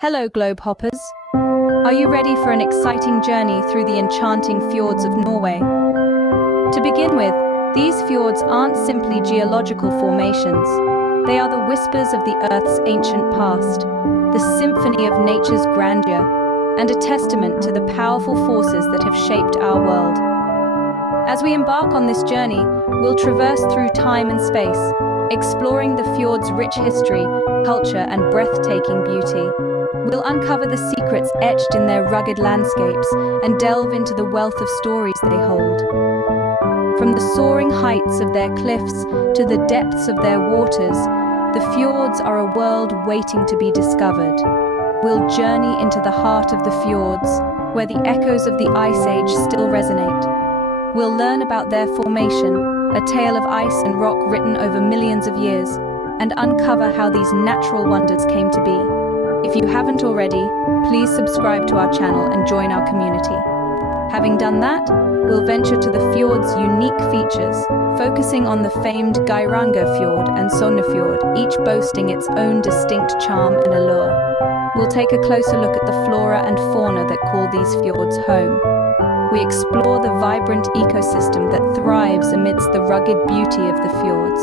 Hello, globe hoppers. Are you ready for an exciting journey through the enchanting fjords of Norway? To begin with, these fjords aren't simply geological formations. They are the whispers of the Earth's ancient past, the symphony of nature's grandeur, and a testament to the powerful forces that have shaped our world. As we embark on this journey, we'll traverse through time and space, exploring the fjords' rich history, culture, and breathtaking beauty. We'll uncover the secrets etched in their rugged landscapes and delve into the wealth of stories they hold. From the soaring heights of their cliffs to the depths of their waters, the fjords are a world waiting to be discovered. We'll journey into the heart of the fjords, where the echoes of the Ice Age still resonate. We'll learn about their formation, a tale of ice and rock written over millions of years, and uncover how these natural wonders came to be. If you haven't already, please subscribe to our channel and join our community. Having done that, we'll venture to the fjord's unique features, focusing on the famed Geiranger Fjord and Sognefjord, each boasting its own distinct charm and allure. We'll take a closer look at the flora and fauna that call these fjords home. We explore the vibrant ecosystem that thrives amidst the rugged beauty of the fjords.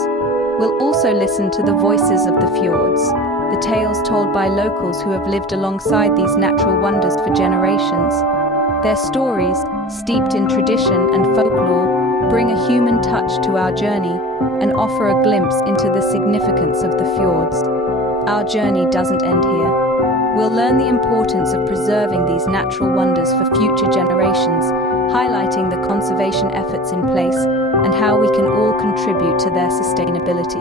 We'll also listen to the voices of the fjords, the tales told by locals who have lived alongside these natural wonders for generations. Their stories, steeped in tradition and folklore, bring a human touch to our journey and offer a glimpse into the significance of the fjords. Our journey doesn't end here. We'll learn the importance of preserving these natural wonders for future generations, highlighting the conservation efforts in place and how we can all contribute to their sustainability.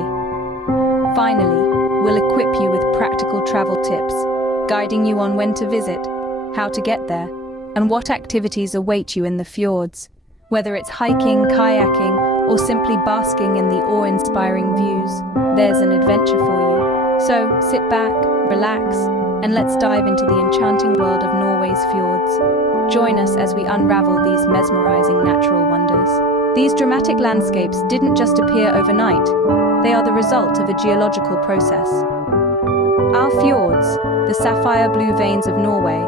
Finally, we'll equip you with practical travel tips, guiding you on when to visit, how to get there, and what activities await you in the fjords. Whether it's hiking, kayaking, or simply basking in the awe-inspiring views, there's an adventure for you. So sit back, relax, and let's dive into the enchanting world of Norway's fjords. Join us as we unravel these mesmerizing natural wonders. These dramatic landscapes didn't just appear overnight. They are the result of a geological process. Our fjords, the sapphire blue veins of Norway,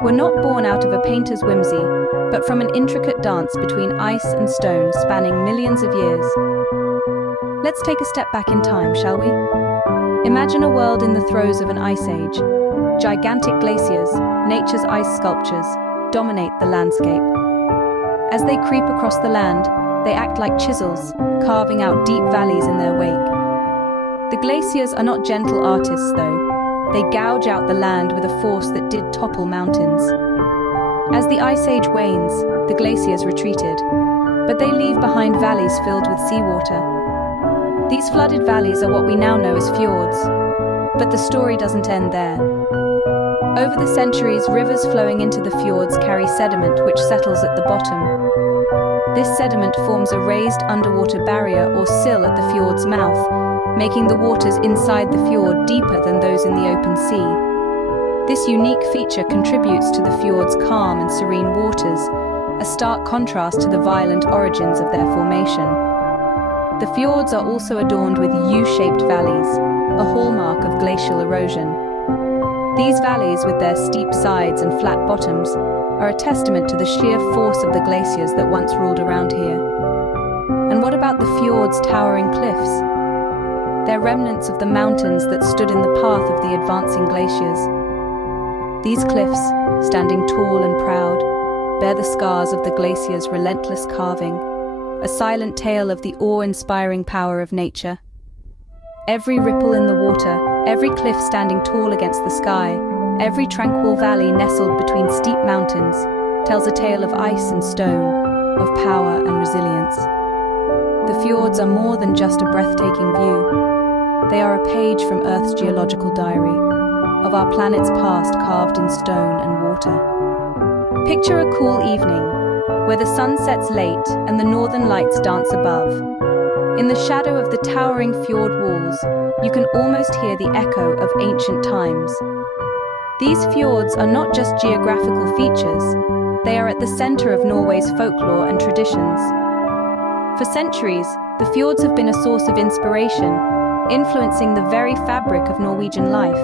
were not born out of a painter's whimsy, but from an intricate dance between ice and stone spanning millions of years. Let's take a step back in time, shall we? Imagine a world in the throes of an ice age. Gigantic glaciers, nature's ice sculptures, dominate the landscape. As they creep across the land, they act like chisels, carving out deep valleys in their wake. The glaciers are not gentle artists, though. They gouge out the land with a force that did topple mountains. As the Ice Age wanes, the glaciers retreated, but they leave behind valleys filled with seawater. These flooded valleys are what we now know as fjords, but the story doesn't end there. Over the centuries, rivers flowing into the fjords carry sediment which settles at the bottom. This sediment forms a raised underwater barrier or sill at the fjord's mouth, making the waters inside the fjord deeper than those in the open sea. This unique feature contributes to the fjord's calm and serene waters, a stark contrast to the violent origins of their formation. The fjords are also adorned with U-shaped valleys, a hallmark of glacial erosion. These valleys, with their steep sides and flat bottoms, are a testament to the sheer force of the glaciers that once ruled around here. And what about the fjord's towering cliffs? They're remnants of the mountains that stood in the path of the advancing glaciers. These cliffs, standing tall and proud, bear the scars of the glacier's relentless carving, a silent tale of the awe-inspiring power of nature. Every ripple in the water, every cliff standing tall against the sky, every tranquil valley nestled between steep mountains tells a tale of ice and stone, of power and resilience. The fjords are more than just a breathtaking view. They are a page from Earth's geological diary, of our planet's past carved in stone and water. Picture a cool evening, where the sun sets late and the northern lights dance above. In the shadow of the towering fjord walls, you can almost hear the echo of ancient times. These fjords are not just geographical features, they are at the center of Norway's folklore and traditions. For centuries, the fjords have been a source of inspiration, influencing the very fabric of Norwegian life.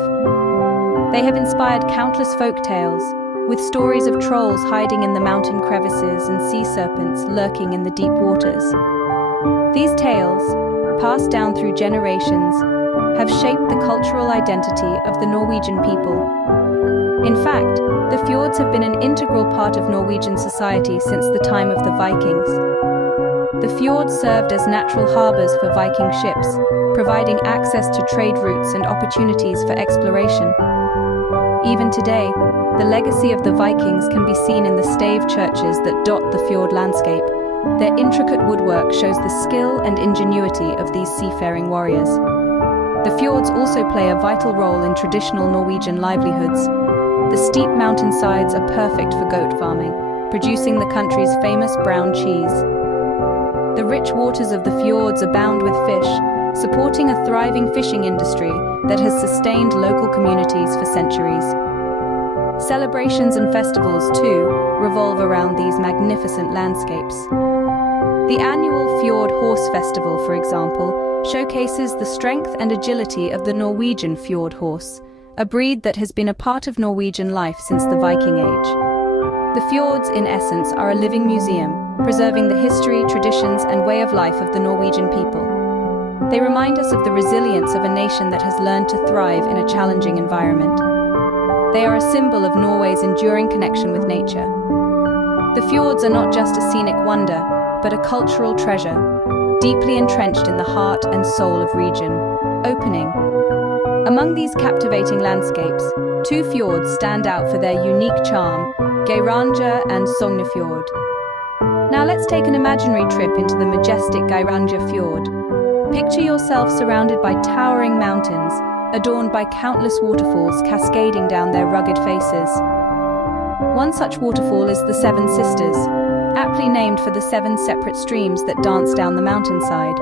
They have inspired countless folk tales, with stories of trolls hiding in the mountain crevices and sea serpents lurking in the deep waters. These tales, passed down through generations, have shaped the cultural identity of the Norwegian people. In fact, the fjords have been an integral part of Norwegian society since the time of the Vikings. The fjords served as natural harbors for Viking ships, providing access to trade routes and opportunities for exploration. Even today, the legacy of the Vikings can be seen in the stave churches that dot the fjord landscape. Their intricate woodwork shows the skill and ingenuity of these seafaring warriors. The fjords also play a vital role in traditional Norwegian livelihoods. The steep mountainsides are perfect for goat farming, producing the country's famous brown cheese. The rich waters of the fjords abound with fish, supporting a thriving fishing industry that has sustained local communities for centuries. Celebrations and festivals, too, revolve around these magnificent landscapes. The annual Fjord Horse Festival, for example, showcases the strength and agility of the Norwegian fjord horse, a breed that has been a part of Norwegian life since the Viking Age. The fjords, in essence, are a living museum, preserving the history, traditions, and way of life of the Norwegian people. They remind us of the resilience of a nation that has learned to thrive in a challenging environment. They are a symbol of Norway's enduring connection with nature. The fjords are not just a scenic wonder, but a cultural treasure, deeply entrenched in the heart and soul of region. Opening. Among these captivating landscapes, two fjords stand out for their unique charm, Geiranger and Sognefjord. Now let's take an imaginary trip into the majestic Geiranger Fjord. Picture yourself surrounded by towering mountains, adorned by countless waterfalls cascading down their rugged faces. One such waterfall is the Seven Sisters, aptly named for the 7 separate streams that dance down the mountainside.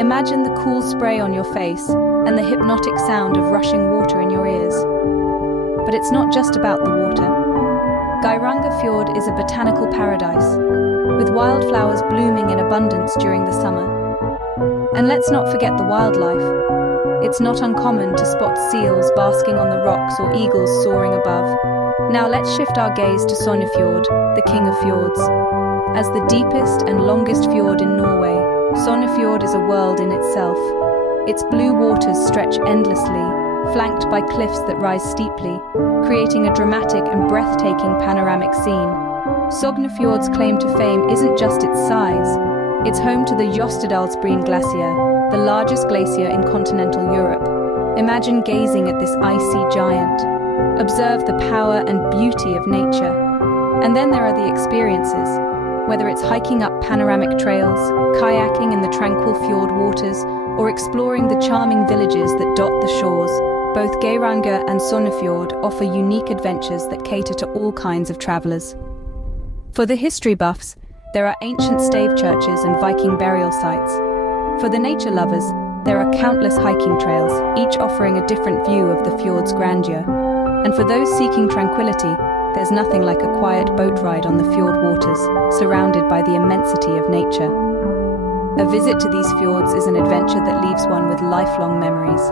Imagine the cool spray on your face and the hypnotic sound of rushing water in your ears. But it's not just about the water. Geiranger Fjord is a botanical paradise, with wildflowers blooming in abundance during the summer. And let's not forget the wildlife. It's not uncommon to spot seals basking on the rocks or eagles soaring above. Now let's shift our gaze to Sognefjord, the king of fjords. As the deepest and longest fjord in Norway, Sognefjord is a world in itself. Its blue waters stretch endlessly, flanked by cliffs that rise steeply, creating a dramatic and breathtaking panoramic scene. Sognefjord's claim to fame isn't just its size. It's home to the Jostedalsbreen Glacier, the largest glacier in continental Europe. Imagine gazing at this icy giant. Observe the power and beauty of nature. And then there are the experiences. Whether it's hiking up panoramic trails, kayaking in the tranquil fjord waters, or exploring the charming villages that dot the shores, both Geiranger and Sognefjord offer unique adventures that cater to all kinds of travelers. For the history buffs, there are ancient stave churches and Viking burial sites. For the nature lovers, there are countless hiking trails, each offering a different view of the fjord's grandeur. And for those seeking tranquility, there's nothing like a quiet boat ride on the fjord waters, surrounded by the immensity of nature. A visit to these fjords is an adventure that leaves one with lifelong memories.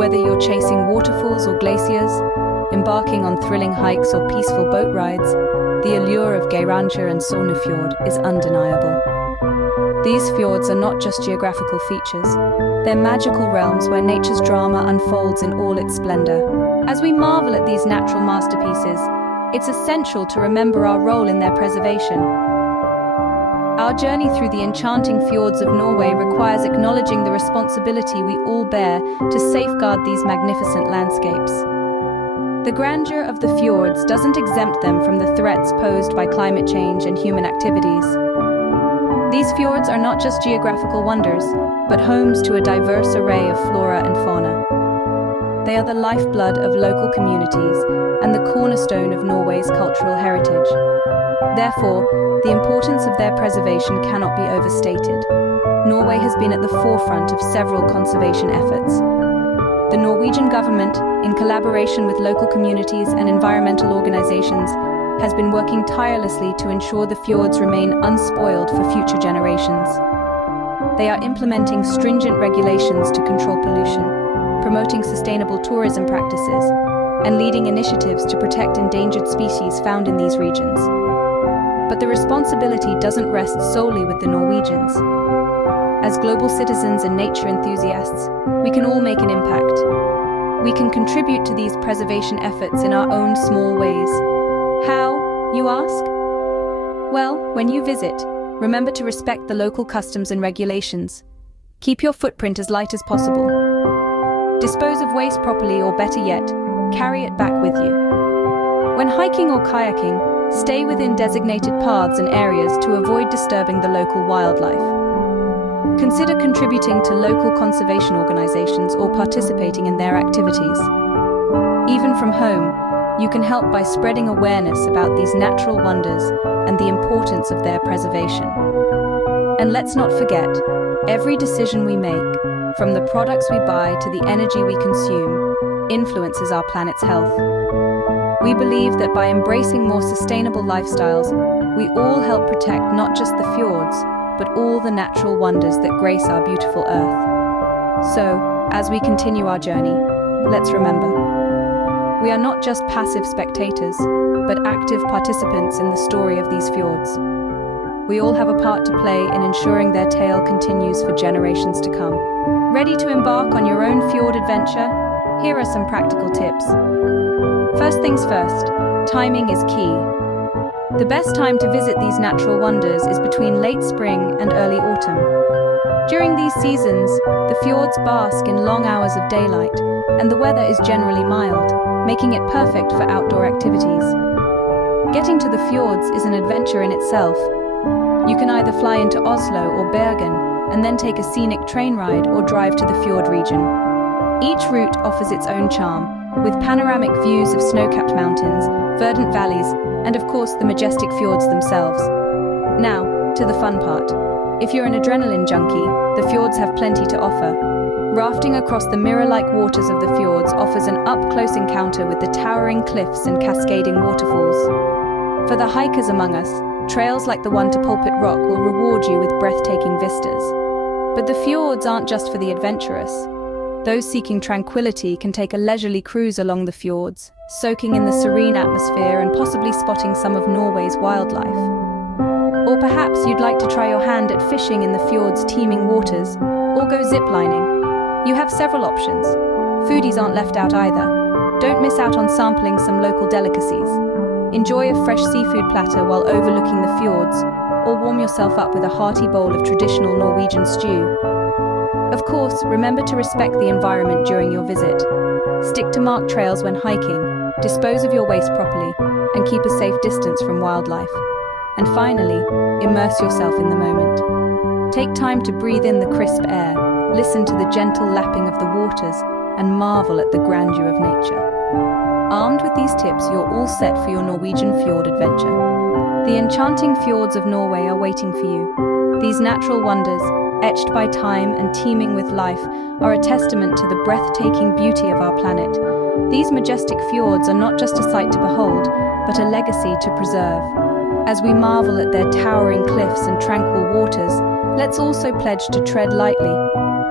Whether you're chasing waterfalls or glaciers, embarking on thrilling hikes or peaceful boat rides, the allure of Geiranger and Sognefjord is undeniable. These fjords are not just geographical features, they're magical realms where nature's drama unfolds in all its splendor. As we marvel at these natural masterpieces, it's essential to remember our role in their preservation. Our journey through the enchanting fjords of Norway requires acknowledging the responsibility we all bear to safeguard these magnificent landscapes. The grandeur of the fjords doesn't exempt them from the threats posed by climate change and human activities. These fjords are not just geographical wonders, but homes to a diverse array of flora and fauna. They are the lifeblood of local communities and the cornerstone of Norway's cultural heritage. Therefore, the importance of their preservation cannot be overstated. Norway has been at the forefront of several conservation efforts. The Norwegian government, in collaboration with local communities and environmental organizations, has been working tirelessly to ensure the fjords remain unspoiled for future generations. They are implementing stringent regulations to control pollution, promoting sustainable tourism practices, and leading initiatives to protect endangered species found in these regions. But the responsibility doesn't rest solely with the Norwegians. As global citizens and nature enthusiasts, we can all make an impact. We can contribute to these preservation efforts in our own small ways. How, you ask? Well, when you visit, remember to respect the local customs and regulations. Keep your footprint as light as possible. Dispose of waste properly, or better yet, carry it back with you. When hiking or kayaking, stay within designated paths and areas to avoid disturbing the local wildlife. Consider contributing to local conservation organizations or participating in their activities. Even from home, you can help by spreading awareness about these natural wonders and the importance of their preservation. And let's not forget, every decision we make, from the products we buy to the energy we consume, influences our planet's health. We believe that by embracing more sustainable lifestyles, we all help protect not just the fjords, but all the natural wonders that grace our beautiful Earth. So, as we continue our journey, let's remember, we are not just passive spectators, but active participants in the story of these fjords. We all have a part to play in ensuring their tale continues for generations to come. Ready to embark on your own fjord adventure? Here are some practical tips. First things first, timing is key. The best time to visit these natural wonders is between late spring and early autumn. During these seasons, the fjords bask in long hours of daylight, and the weather is generally mild, making it perfect for outdoor activities. Getting to the fjords is an adventure in itself. You can either fly into Oslo or Bergen, and then take a scenic train ride or drive to the fjord region. Each route offers its own charm, with panoramic views of snow-capped mountains, verdant valleys, and of course the majestic fjords themselves. Now, to the fun part. If you're an adrenaline junkie, the fjords have plenty to offer. Rafting across the mirror-like waters of the fjords offers an up-close encounter with the towering cliffs and cascading waterfalls. For the hikers among us, trails like the one to Pulpit Rock will reward you with breathtaking vistas. But the fjords aren't just for the adventurous. Those seeking tranquility can take a leisurely cruise along the fjords, soaking in the serene atmosphere and possibly spotting some of Norway's wildlife. Or perhaps you'd like to try your hand at fishing in the fjord's teeming waters, or go ziplining. You have several options. Foodies aren't left out either. Don't miss out on sampling some local delicacies. Enjoy a fresh seafood platter while overlooking the fjords, or warm yourself up with a hearty bowl of traditional Norwegian stew. Of course, remember to respect the environment during your visit. Stick to marked trails when hiking, dispose of your waste properly, and keep a safe distance from wildlife. And finally, immerse yourself in the moment. Take time to breathe in the crisp air, listen to the gentle lapping of the waters, and marvel at the grandeur of nature. Armed with these tips, you're all set for your Norwegian fjord adventure. The enchanting fjords of Norway are waiting for you. These natural wonders, etched by time and teeming with life, are a testament to the breathtaking beauty of our planet. These majestic fjords are not just a sight to behold, but a legacy to preserve. As we marvel at their towering cliffs and tranquil waters, let's also pledge to tread lightly.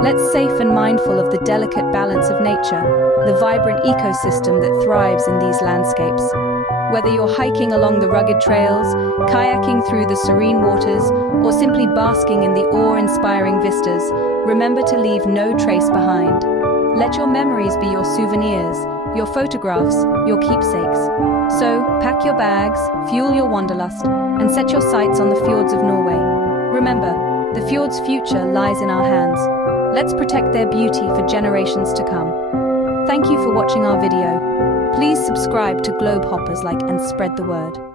Let's safe and mindful of the delicate balance of nature, the vibrant ecosystem that thrives in these landscapes. Whether you're hiking along the rugged trails, kayaking through the serene waters, or simply basking in the awe-inspiring vistas, remember to leave no trace behind. Let your memories be your souvenirs, your photographs, your keepsakes. So, pack your bags, fuel your wanderlust, and set your sights on the fjords of Norway. Remember, the fjord's future lies in our hands. Let's protect their beauty for generations to come. Thank you for watching our video. Please subscribe to Globe Hoppers and spread the word.